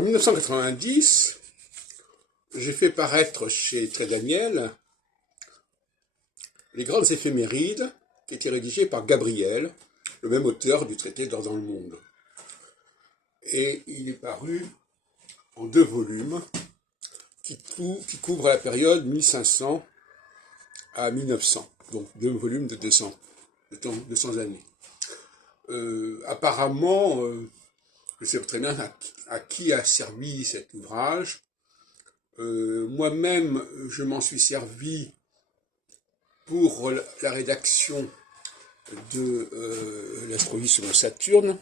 En 1990, j'ai fait paraître chez Trédaniel les grandes éphémérides qui étaient rédigées par Gabriel, le même auteur du traité d'Ordre dans le monde. Et il est paru en 2 volumes qui couvrent la période 1500 à 1900, donc 2 volumes de 200 années. Apparemment, je sais très bien à qui a servi cet ouvrage. Moi-même, je m'en suis servi pour la rédaction de l'astrologie selon Saturne,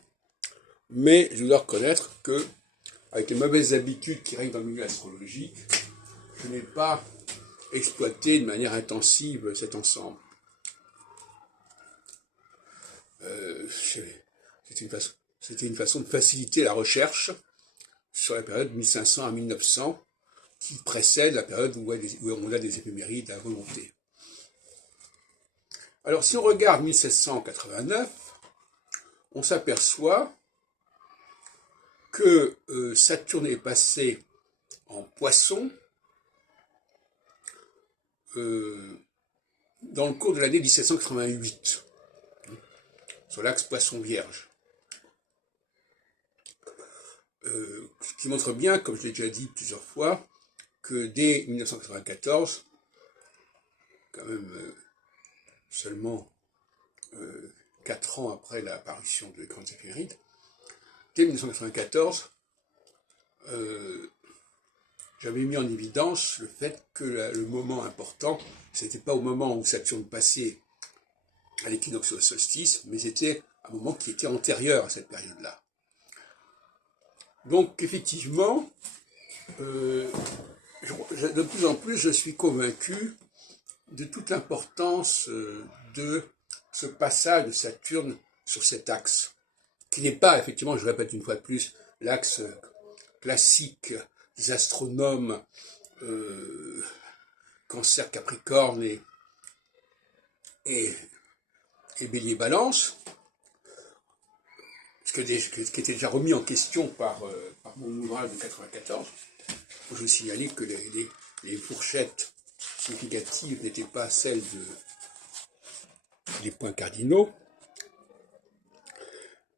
mais je dois reconnaître que, avec les mauvaises habitudes qui règnent dans le milieu astrologique, je n'ai pas exploité de manière intensive cet ensemble. C'était une façon de faciliter la recherche sur la période 1500 à 1900, qui précède la période où on a des éphémérides à volonté. Alors, si on regarde 1789, on s'aperçoit que Saturne est passé en Poisson dans le cours de l'année 1788, sur l'axe Poisson-Vierge. Ce qui montre bien, comme je l'ai déjà dit plusieurs fois, que dès 1994, quand même seulement 4 ans après l'apparition de grandes éphémérides, dès 1994, j'avais mis en évidence le fait que le moment important, c'était pas au moment où Saturne passait à l'équinoxe au solstice, mais c'était un moment qui était antérieur à cette période-là. Donc effectivement, de plus en plus, je suis convaincu de toute l'importance de ce passage de Saturne sur cet axe, qui n'est pas, effectivement, je répète une fois de plus, l'axe classique des astronomes Cancer, Capricorne et Bélier-Balance, ce qui était déjà remis en question par mon ouvrage de 94, où je signalais que les fourchettes significatives n'étaient pas celles des points cardinaux.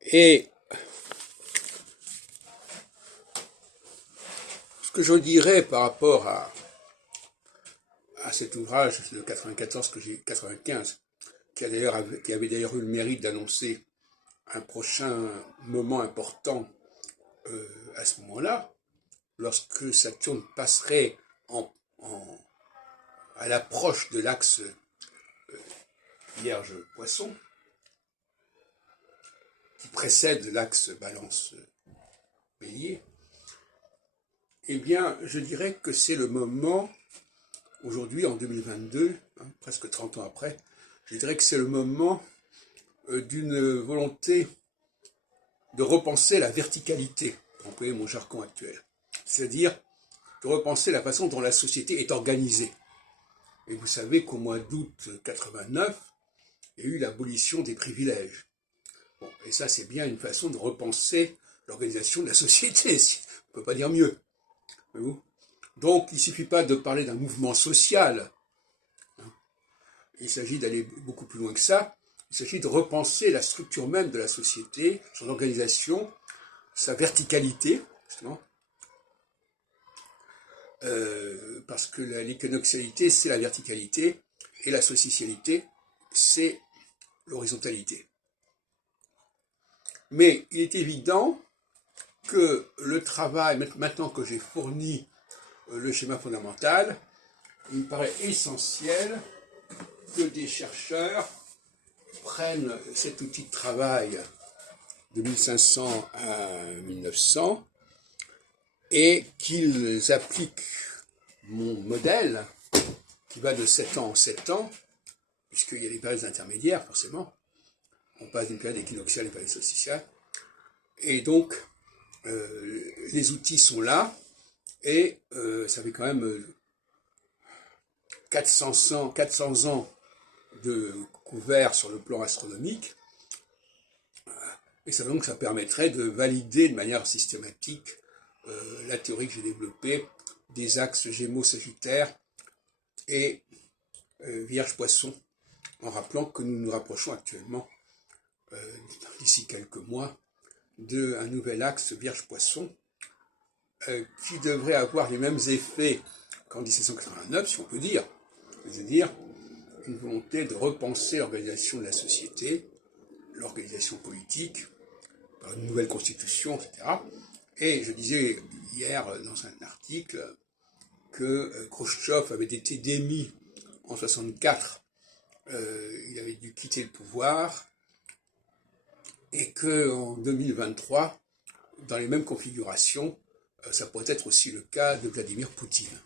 Et ce que je dirais par rapport à cet ouvrage de 95 qui avait d'ailleurs eu le mérite d'annoncer un prochain moment important à ce moment-là, lorsque Saturne passerait à l'approche de l'axe Vierge-Poisson, qui précède l'axe Balance-Bélier, eh bien, je dirais que c'est le moment, aujourd'hui en 2022, presque 30 ans après, je dirais que c'est le moment d'une volonté de repenser la verticalité, pour employer mon jargon actuel, c'est-à-dire de repenser la façon dont la société est organisée. Et vous savez qu'au mois d'août 89, il y a eu l'abolition des privilèges. Bon, et ça, c'est bien une façon de repenser l'organisation de la société, on ne peut pas dire mieux. Voyez-vous ? Donc, il ne suffit pas de parler d'un mouvement social. Il s'agit d'aller beaucoup plus loin que ça. Il s'agit de repenser la structure même de la société, son organisation, sa verticalité, justement. Parce que l'éconoxialité, c'est la verticalité, et la socialité, c'est l'horizontalité. Mais il est évident que le travail, maintenant que j'ai fourni le schéma fondamental, il me paraît essentiel que des chercheurs prennent cet outil de travail de 1500 à 1900 et qu'ils appliquent mon modèle qui va de 7 ans en 7 ans, puisqu'il y a des périodes intermédiaires, forcément. On passe d'une période équinoxiale à une période solsticiale. Et donc, les outils sont là, et ça fait quand même 400 ans de couvert sur le plan astronomique, et ça, donc, ça permettrait de valider de manière systématique la théorie que j'ai développée des axes Gémeaux-Sagittaire et Vierge-Poisson, en rappelant que nous nous rapprochons actuellement, d'ici quelques mois, d'un nouvel axe Vierge-Poisson qui devrait avoir les mêmes effets qu'en 1789, si on peut dire, c'est-à-dire une volonté de repenser l'organisation de la société, l'organisation politique, par une nouvelle constitution, etc. Et je disais hier dans un article que Khrouchtchev avait été démis en 1964, il avait dû quitter le pouvoir, et qu'en 2023, dans les mêmes configurations, ça pourrait être aussi le cas de Vladimir Poutine.